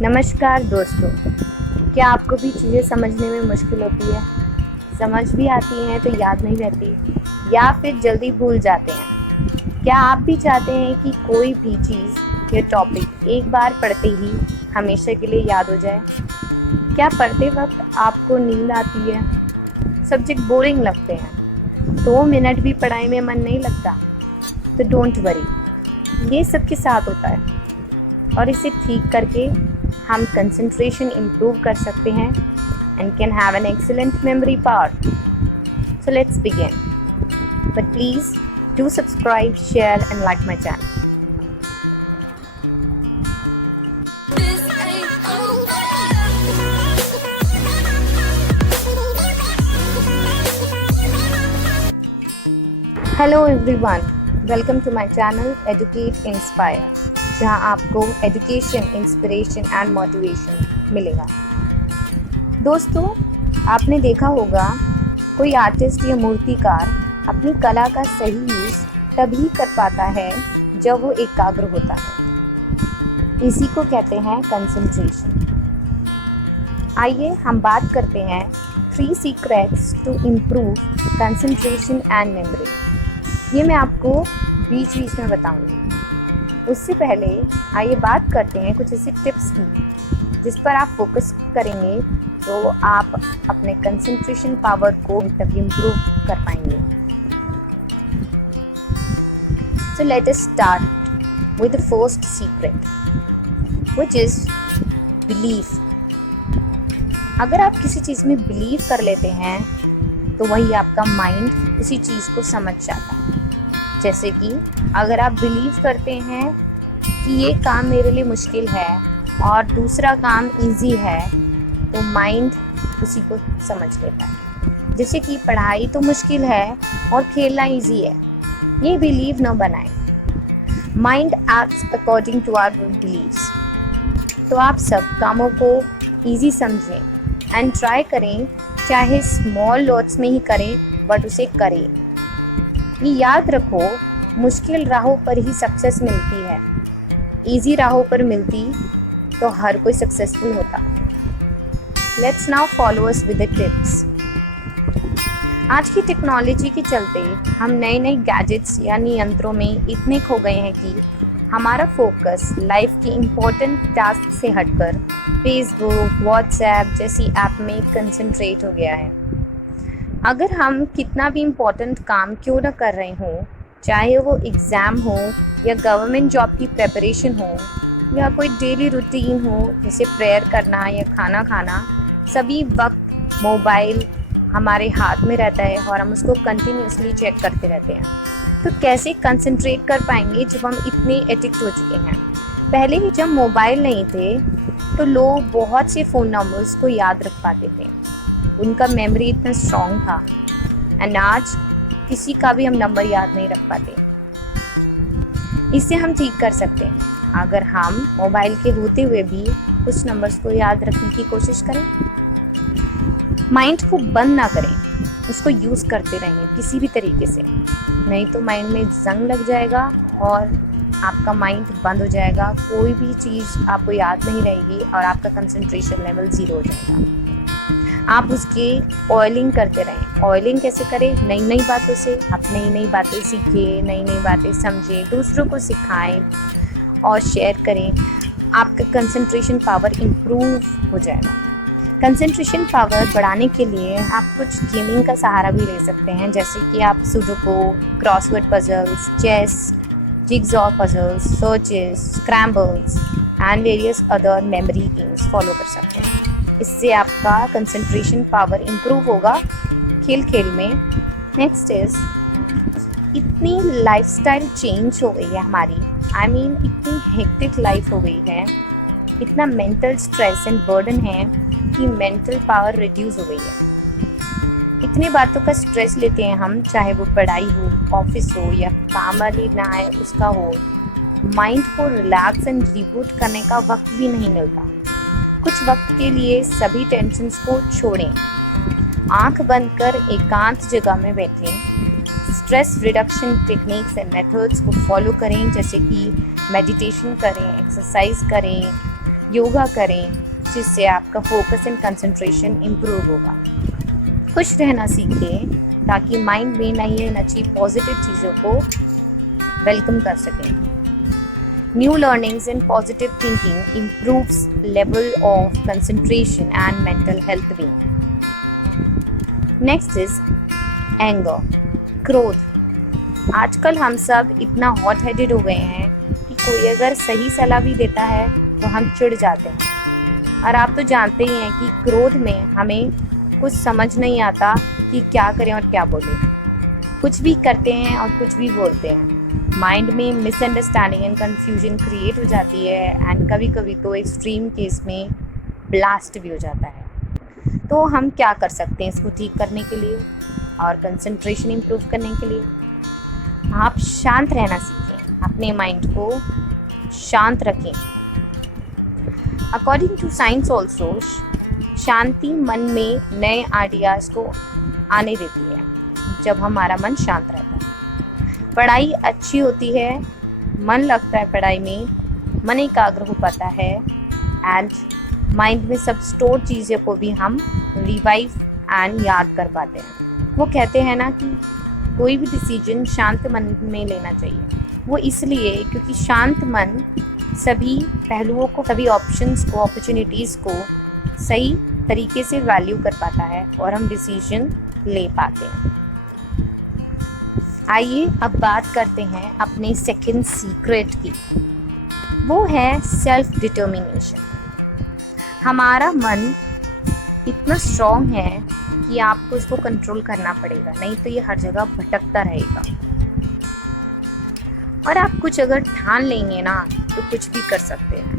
नमस्कार दोस्तों, क्या आपको भी चीज़ें समझने में मुश्किल होती है? समझ भी आती हैं तो याद नहीं रहती या फिर जल्दी भूल जाते हैं। क्या आप भी चाहते हैं कि कोई भी चीज़ या टॉपिक एक बार पढ़ते ही हमेशा के लिए याद हो जाए? क्या पढ़ते वक्त आपको नींद आती है, सब्जेक्ट बोरिंग लगते हैं, 2 मिनट भी पढ़ाई में मन नहीं लगता? तो डोंट वरी, ये सबके साथ होता है और इसे ठीक करके हम कंसंट्रेशन इम्प्रूव कर सकते हैं and can have an excellent memory power. So let's begin. But please do subscribe, share and like my channel. Hello everyone. Welcome to my channel Educate Inspire, जहां आपको एजुकेशन, इंस्पिरेशन एंड मोटिवेशन मिलेगा। दोस्तों, आपने देखा होगा कोई artist या मूर्तिकार अपनी कला का सही यूज़ तभी कर पाता है जब वो एकाग्र होता है। इसी को कहते हैं कंसंट्रेशन। आइए हम बात करते हैं 3 secrets to improve concentration and memory. ये मैं आपको बीच बीच में बताऊंगी। उससे पहले आइए बात करते हैं कुछ ऐसे टिप्स की जिस पर आप फोकस करेंगे तो आप अपने कंसंट्रेशन पावर को तभी इम्प्रूव कर पाएंगे। So let us start with the first secret which is belief. अगर आप किसी चीज़ में बिलीव कर लेते हैं तो वही आपका माइंड उसी चीज़ को समझ जाता है। जैसे कि अगर आप बिलीव करते हैं कि ये काम मेरे लिए मुश्किल है और दूसरा काम इजी है तो माइंड उसी को समझ लेता है। जैसे कि पढ़ाई तो मुश्किल है और खेलना इजी है, ये बिलीव न बनाएं। Mind acts according to our believes. तो आप सब कामों को इजी समझें एंड ट्राई करें, चाहे स्मॉल लॉट्स में ही करें बट उसे करें। ये याद रखो, मुश्किल राहों पर ही सक्सेस मिलती है, इजी राहों पर मिलती तो हर कोई सक्सेसफुल होता। Let's now follow us with the tips. आज की टेक्नोलॉजी के चलते हम नए नए गैजेट्स यानी यंत्रों में इतने खो गए हैं कि हमारा फोकस लाइफ के इम्पोर्टेंट टास्क से हटकर फेसबुक, व्हाट्सएप जैसी ऐप में कंसंट्रेट हो गया है। अगर हम कितना भी इम्पोर्टेंट काम क्यों ना कर रहे हों, चाहे वो एग्ज़ाम हो या गवर्नमेंट जॉब की प्रिपरेशन हो या कोई डेली रूटीन हो जैसे प्रेयर करना या खाना खाना, सभी वक्त मोबाइल हमारे हाथ में रहता है और हम उसको कंटिन्यूसली चेक करते रहते हैं। तो कैसे कंसंट्रेट कर पाएंगे जब हम इतने एडिक्ट हो चुके हैं? पहले ही जब मोबाइल नहीं थे तो लोग बहुत से फ़ोन नंबर्स को याद रख पाते थे, उनका मेमोरी इतना स्ट्रॉन्ग था। एंड आज किसी का भी हम नंबर याद नहीं रख पाते। इसे हम ठीक कर सकते हैं अगर हम मोबाइल के होते हुए भी कुछ नंबर्स को याद रखने की कोशिश करें। माइंड को बंद ना करें, उसको यूज़ करते रहें किसी भी तरीके से, नहीं तो माइंड में जंग लग जाएगा और आपका माइंड बंद हो जाएगा। कोई भी चीज़ आपको याद नहीं रहेगी और आपका कंसंट्रेशन लेवल 0 हो जाएगा। आप उसकी ऑयलिंग करते रहें। ऑयलिंग कैसे करें? नई नई बातों से। आप नई नई बातें सीखें, नई नई बातें समझें, दूसरों को सिखाएं और शेयर करें। आपका कंसंट्रेशन पावर इम्प्रूव हो जाएगा। कंसंट्रेशन पावर बढ़ाने के लिए आप कुछ गेमिंग का सहारा भी ले सकते हैं, जैसे कि आप sudoku, crossword puzzles, chess, jigsaw puzzles, searches, scrambles and various other memory games follow कर सकते हैं। इससे आपका कंसंट्रेशन पावर इम्प्रूव होगा खेल खेल में। नेक्स्ट इज़, इतनी लाइफस्टाइल चेंज हो गई है हमारी, इतनी हेक्टिक लाइफ हो गई है, इतना मेंटल स्ट्रेस एंड बर्डन है कि मेंटल पावर रिड्यूस हो गई है। इतनी बातों का स्ट्रेस लेते हैं हम, चाहे वो पढ़ाई हो, ऑफिस हो या काम वाली ना आए उसका हो। माइंड को रिलैक्स एंड रिबूट करने का वक्त भी नहीं मिलता। कुछ वक्त के लिए सभी टेंशन्स को छोड़ें, आंख बंद कर एकांत जगह में बैठें, stress reduction techniques and methods को फॉलो करें, जैसे कि मेडिटेशन करें, एक्सरसाइज करें, योगा करें, जिससे आपका फोकस एंड कंसंट्रेशन इम्प्रूव होगा। खुश रहना सीखें ताकि माइंड में नई अच्छी पॉजिटिव चीज़ों को वेलकम कर सकें। New learnings and positive thinking improves level of concentration and mental health being. Next is anger, क्रोध। आजकल हम सब इतना हॉट हेडेड हो गए हैं कि कोई अगर सही सलाह भी देता है तो हम चिढ़ जाते हैं। और आप तो जानते ही हैं कि क्रोध में हमें कुछ समझ नहीं आता कि क्या करें और क्या बोलें। कुछ भी करते हैं और कुछ भी बोलते हैं। माइंड में मिसअंडरस्टैंडिंग एंड कन्फ्यूजन क्रिएट हो जाती है एंड कभी कभी तो एक्सट्रीम केस में ब्लास्ट भी हो जाता है। तो हम क्या कर सकते हैं इसको ठीक करने के लिए और कंसंट्रेशन इम्प्रूव करने के लिए? आप शांत रहना सीखें, अपने माइंड को शांत रखें। अकॉर्डिंग टू साइंस ऑल्सो, शांति मन में नए आइडियाज़ को आने देती है जब हमारा मन शांत रहता है। पढ़ाई अच्छी होती है, मन लगता है पढ़ाई में, मन एकाग्र हो पाता है एंड माइंड में सब स्टोर चीज़ों को भी हम रिवाइव एंड याद कर पाते हैं। वो कहते हैं ना कि कोई भी डिसीजन शांत मन में लेना चाहिए। वो इसलिए क्योंकि शांत मन सभी पहलुओं को, सभी ऑप्शंस को, अपॉर्चुनिटीज़ को सही तरीके से वैल्यू कर पाता है और हम डिसीजन ले पाते हैं। आइए अब बात करते हैं अपने सेकंड सीक्रेट की। वो है सेल्फ डिटर्मिनेशन। हमारा मन इतना स्ट्रॉन्ग है कि आपको इसको कंट्रोल करना पड़ेगा, नहीं तो ये हर जगह भटकता रहेगा। और आप कुछ अगर ठान लेंगे ना तो कुछ भी कर सकते हैं।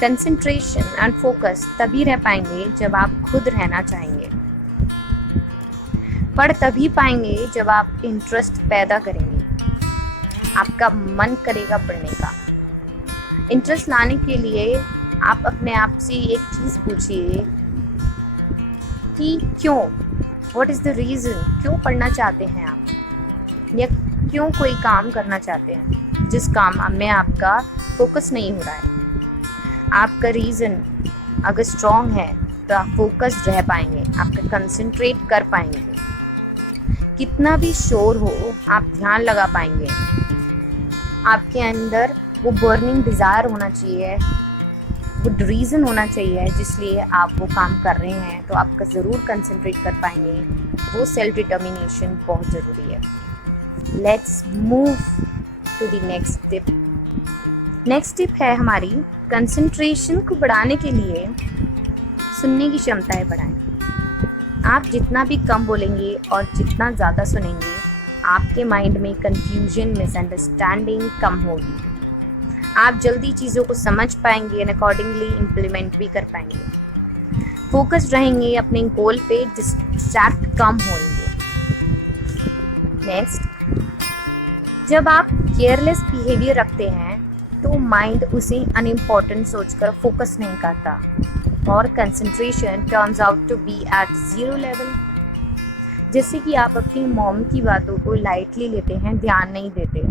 कंसंट्रेशन एंड फोकस तभी रह पाएंगे जब आप खुद रहना चाहेंगे। पढ़ तभी पाएंगे जब आप इंटरेस्ट पैदा करेंगे, आपका मन करेगा पढ़ने का। इंटरेस्ट लाने के लिए आप अपने आप से एक चीज़ पूछिए कि क्यों, व्हाट इज़ द रीज़न, क्यों पढ़ना चाहते हैं आप, या क्यों कोई काम करना चाहते हैं जिस काम में आपका फोकस नहीं हो रहा है। आपका रीज़न अगर स्ट्रॉन्ग है तो आप फोकस्ड रह पाएंगे, आपका कंसंट्रेट कर पाएंगे। कितना भी शोर हो आप ध्यान लगा पाएंगे। आपके अंदर वो बर्निंग डिज़ायर होना चाहिए, वो रीज़न होना चाहिए जिसलिए आप वो काम कर रहे हैं, तो आपका ज़रूर कंसंट्रेट कर पाएंगे। वो सेल्फ डिटर्मिनेशन बहुत ज़रूरी है। Let's move to the next tip. Next tip है हमारी कंसंट्रेशन को बढ़ाने के लिए सुनने की क्षमताएं बढ़ाएं। आप जितना भी कम बोलेंगे और जितना ज़्यादा सुनेंगे, आपके माइंड में कंफ्यूजन, मिसअंडरस्टैंडिंग कम होगी। आप जल्दी चीज़ों को समझ पाएंगे एंड अकॉर्डिंगली इम्प्लीमेंट भी कर पाएंगे। फोकस्ड रहेंगे अपने गोल पे, डिस्ट्रैक्ट कम होंगे। नेक्स्ट, जब आप केयरलेस बिहेवियर रखते हैं तो माइंड उसे अनइम्पॉर्टेंट सोचकर फोकस नहीं करता और concentration turns out to be at 0 level. जैसे कि आप अपनी मॉम की बातों को लाइटली लेते हैं, ध्यान नहीं देते,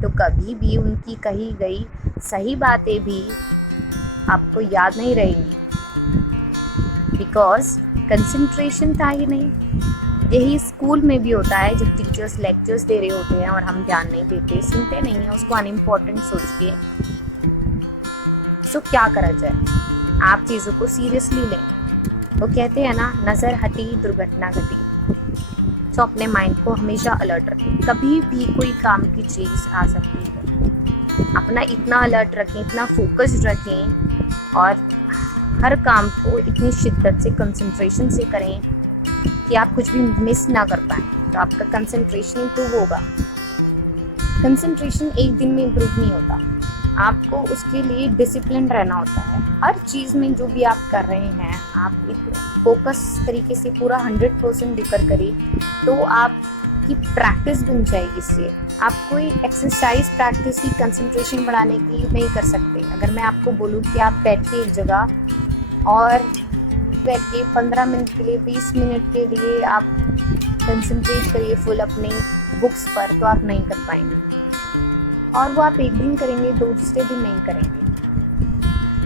तो कभी भी उनकी कही गई सही बातें भी आपको याद नहीं रहेंगी, बिकॉज कंसंट्रेशन था ही नहीं। यही स्कूल में भी होता है, जब टीचर्स लेक्चर्स दे रहे होते हैं और हम ध्यान नहीं देते, सुनते नहीं हैं, उसको अनइम्पॉर्टेंट सोच के। सो क्या करा जाए? आप चीज़ों को सीरियसली लें। वो कहते हैं ना, नज़र हटी दुर्घटना घटी। तो अपने माइंड को हमेशा अलर्ट रखें, कभी भी कोई काम की चीज़ आ सकती है। अपना इतना अलर्ट रखें, इतना फोकस्ड रखें और हर काम को इतनी शिद्दत से, कंसंट्रेशन से करें कि आप कुछ भी मिस ना कर पाएँ, तो आपका कंसंट्रेशन इम्प्रूव होगा। कंसंट्रेशन एक दिन में इम्प्रूव नहीं होता, आपको उसके लिए डिसिप्लिन रहना होता है। हर चीज़ में जो भी आप कर रहे हैं, आप एक फोकस तरीके से पूरा 100% देकर करें, तो आपकी प्रैक्टिस बन जाएगी। इससे आप कोई एक्सरसाइज प्रैक्टिस की कंसंट्रेशन बढ़ाने की नहीं कर सकते। अगर मैं आपको बोलूँ कि आप बैठ के एक जगह और बैठ के 15 मिनट के लिए, 20 मिनट के लिए आप कंसंट्रेट करिए फुल अपनी बुक्स पर, तो आप नहीं कर पाएंगे। और वो आप एक दिन करेंगे, दूसरे दिन नहीं करेंगे।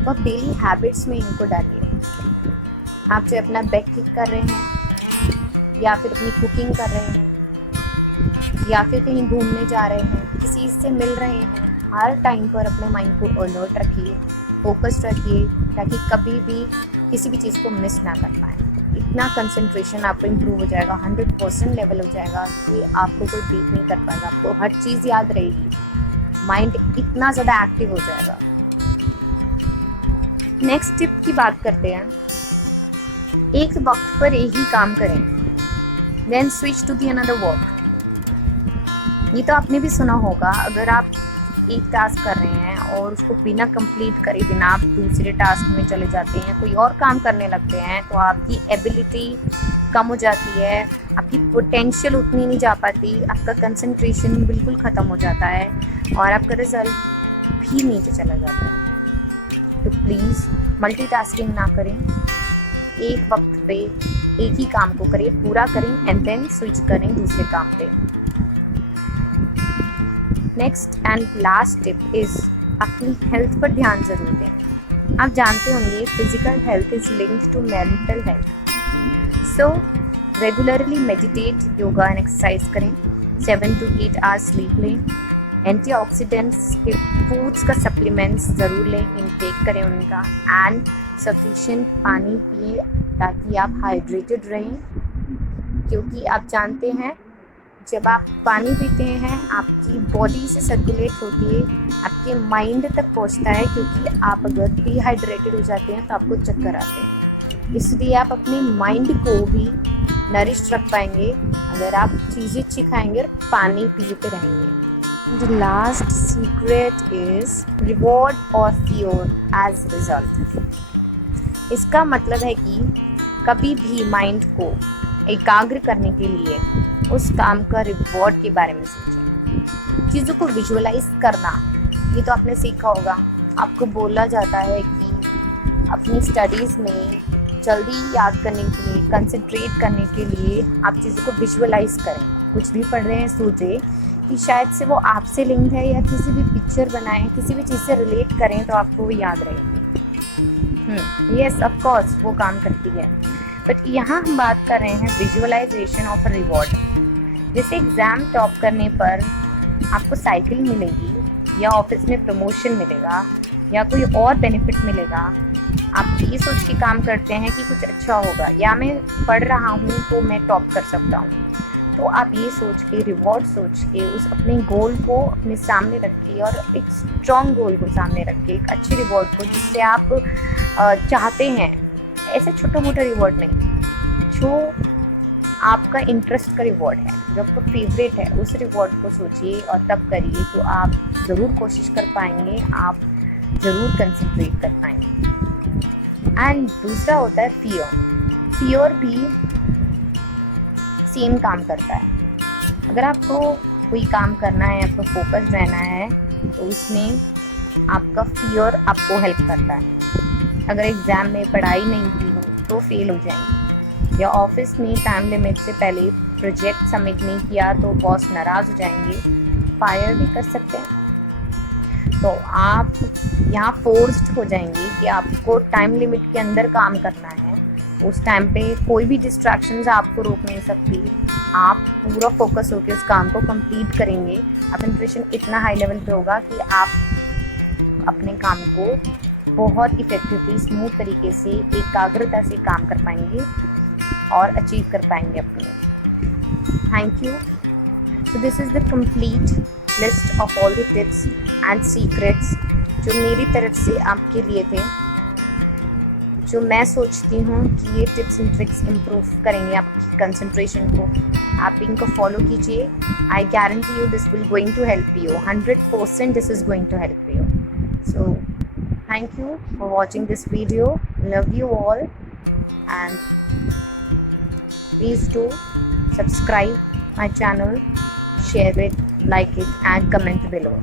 तो आप डेली हैबिट्स में इनको डालिए। आप चाहे अपना बैग किक कर रहे हैं या फिर अपनी कुकिंग कर रहे हैं या फिर कहीं घूमने जा रहे हैं, किसी से मिल रहे हैं, हर टाइम पर अपने माइंड को अलर्ट रखिए, फोकस्ड रखिए, ताकि कभी भी किसी भी चीज़ को मिस ना कर पाएँ। इतना कंसंट्रेशन आपको इम्प्रूव हो जाएगा, 100% लेवल हो जाएगा कि आपको कोई बीट नहीं कर पाएगा, आपको हर चीज़ याद रहेगी, माइंड इतना ज़्यादा एक्टिव हो जाएगा। नेक्स्ट टिप की बात करते हैं। एक वक्त पर एक ही काम करें, then switch to the another work. ये तो आपने भी सुना होगा, अगर आप एक टास्क कर रहे हैं और उसको बिना कंप्लीट करे बिना आप दूसरे टास्क में चले जाते हैं, कोई और काम करने लगते हैं, तो आपकी एबिलिटी कम हो जाती है, आपकी पोटेंशियल उतनी नहीं जा पाती, आपका कंसंट्रेशन बिल्कुल ख़त्म हो जाता है और आपका रिजल्ट भी नीचे चला जाता है। तो प्लीज़ मल्टीटास्किंग ना करें, एक वक्त पे एक ही काम को करें, पूरा करें एंड देन स्विच करें दूसरे काम पे। Next and last tip is अपनी हेल्थ पर ध्यान ज़रूर दें। आप जानते होंगे physical health is linked to mental health, so regularly meditate, yoga and exercise करें, 7 to 8 आवर्स स्लीप लें, एंटीऑक्सीडेंट्स के फूड्स का सप्लीमेंट्स ज़रूर लें, इनटेक करें उनका, एंड सफिशिएंट पानी पिए ताकि आप हाइड्रेटेड रहें, क्योंकि आप जानते हैं जब आप पानी पीते हैं आपकी बॉडी से सर्कुलेट होती है, आपके माइंड तक पहुंचता है, क्योंकि आप अगर डिहाइड्रेटेड हो जाते हैं तो आपको चक्कर आते हैं। इसलिए आप अपने माइंड को भी नरिश रख पाएंगे अगर आप चीज़ें अच्छी खाएंगे और पानी पीते रहेंगे। The last secret is reward और फियर एज रिजल्ट। इसका मतलब है कि कभी भी माइंड को एकाग्र करने के लिए उस काम का रिवॉर्ड के बारे में सोचें। चीज़ों को विजुअलाइज करना, ये तो आपने सीखा होगा, आपको बोला जाता है कि अपनी स्टडीज़ में जल्दी याद करने के लिए, कंसंट्रेट करने के लिए आप चीज़ों को विजुअलाइज करें। कुछ भी पढ़ रहे हैं सोचें कि शायद से वो आपसे लिंक्ड है, या किसी भी पिक्चर बनाएं, किसी भी चीज़ से रिलेट करें तो आपको वो याद रहेगी। यस, ऑफ कोर्स वो काम करती है, बट यहाँ हम बात कर रहे हैं विजुअलाइजेशन ऑफ अ रिवॉर्ड। जैसे एग्ज़ाम टॉप करने पर आपको साइकिल मिलेगी या ऑफिस में प्रमोशन मिलेगा या कोई और बेनिफिट मिलेगा, आप ये सोच के काम करते हैं कि कुछ अच्छा होगा, या मैं पढ़ रहा हूँ तो मैं टॉप कर सकता हूँ, तो आप ये सोच के, रिवॉर्ड सोच के, उस अपने गोल को अपने सामने रखिए और एक स्ट्रॉन्ग गोल को सामने रखिए, एक अच्छे रिवॉर्ड को जिससे आप चाहते हैं। ऐसे छोटा मोटा रिवॉर्ड नहीं, जो आपका इंटरेस्ट का रिवॉर्ड है, जो आपका फेवरेट है, उस रिवॉर्ड को सोचिए और तब करिए, तो आप ज़रूर कोशिश कर पाएंगे, आप ज़रूर कंसंट्रेट कर पाएंगे। एंड दूसरा होता है फियर भी सेम काम करता है। अगर आपको कोई काम करना है, आपको फोकस रहना है, तो उसमें आपका फियर आपको हेल्प करता है। अगर एग्ज़ाम में पढ़ाई नहीं की हो तो फेल हो जाएंगे, या ऑफिस में टाइम लिमिट से पहले प्रोजेक्ट सबमिट नहीं किया तो बॉस नाराज़ हो जाएंगे, फायर भी कर सकते हैं। तो आप यहाँ फोर्स्ड हो जाएंगे कि आपको टाइम लिमिट के अंदर काम करना है। उस टाइम पे कोई भी डिस्ट्रैक्शंस आपको रोक नहीं सकती, आप पूरा फोकस होकर उस काम को कंप्लीट करेंगे। कंसंट्रेशन इतना हाई लेवल पे होगा कि आप अपने काम को बहुत इफ़ेक्टिवली, स्मूथ तरीके से, एकाग्रता से काम कर पाएंगे और अचीव कर पाएंगे अपने। Thank you. So this is the complete list of all the tips and secrets जो मेरी तरफ से आपके लिए थे, जो मैं सोचती हूँ कि ये टिप्स एंड ट्रिक्स इम्प्रूव करेंगे आपकी कंसंट्रेशन को। आप इनको फॉलो कीजिए। I guarantee you this will going to help you, 100% this is going to help you. So thank you for watching this video. Love you all, and please do subscribe my channel, share it, like it, and comment below.